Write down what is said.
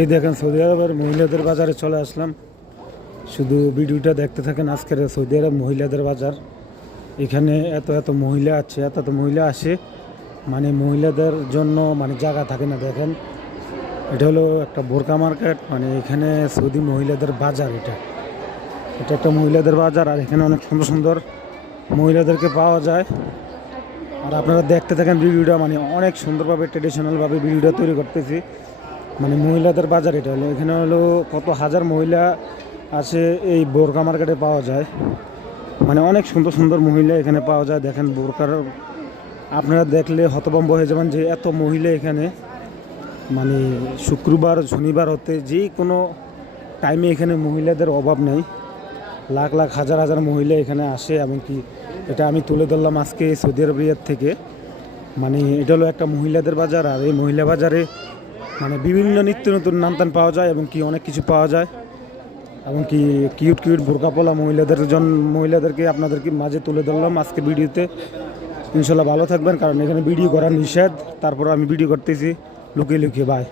এই দেখেন সৌদি আরবের মহিলাদের বাজারে চলে আসলাম। শুধু ভিডিওটা দেখতে থাকেন। আজকের সৌদি আরব মহিলাদের বাজার। এখানে এত এত মহিলা আছে, এত এত মহিলা আসে, মানে মহিলাদের জন্য মানে জায়গা থাকে না। দেখেন এটা হলো একটা বোরকা মার্কেট, মানে এখানে সৌদি মহিলাদের বাজার। এটা এটা একটা মহিলাদের বাজার, আর এখানে অনেক সুন্দর সুন্দর মহিলাদেরকে পাওয়া যায়। আর আপনারা দেখতে থাকেন ভিডিওটা, মানে অনেক সুন্দরভাবে ট্রেডিশনালভাবে ভিডিওটা তৈরি করতেছি। মানে মহিলাদের বাজার এটা হলো, এখানে হলো কত হাজার মহিলা আছে এই বোরকা মার্কেটে পাওয়া যায়। মানে অনেক সুন্দর সুন্দর মহিলা এখানে পাওয়া যায়। দেখেন বোরকার, আপনারা দেখলে হতভম্ব হয়ে যাবেন যে এত মহিলা এখানে। মানে শুক্রবার শনিবার হতে যে কোনো টাইমে এখানে মহিলাদের অভাব নেই। লাখ লাখ হাজার হাজার মহিলা এখানে আসে। এমনকি এটা আমি তুলে ধরলাম আজকে সৌদি আরবিয়ার থেকে। মানে এটা হলো একটা মহিলাদের বাজার, আর এই মহিলা বাজারে মানে বিভিন্ন নিত্য নতুন নামতান পাওয়া যায় এবং কি অনেক কিছু পাওয়া যায়। এবং কি কিউট কিউট বোরকা পলা মহিলাদেরকে আপনাদেরকে মাঝে তুলে ধরলাম আজকে ভিডিওতে। ইনশাল্লাহ ভালো থাকবেন, কারণ এখানে ভিডিও করা নিষেধ। তারপর আমি ভিডিও করতেছি লুকিয়ে লুকিয়ে। বাই।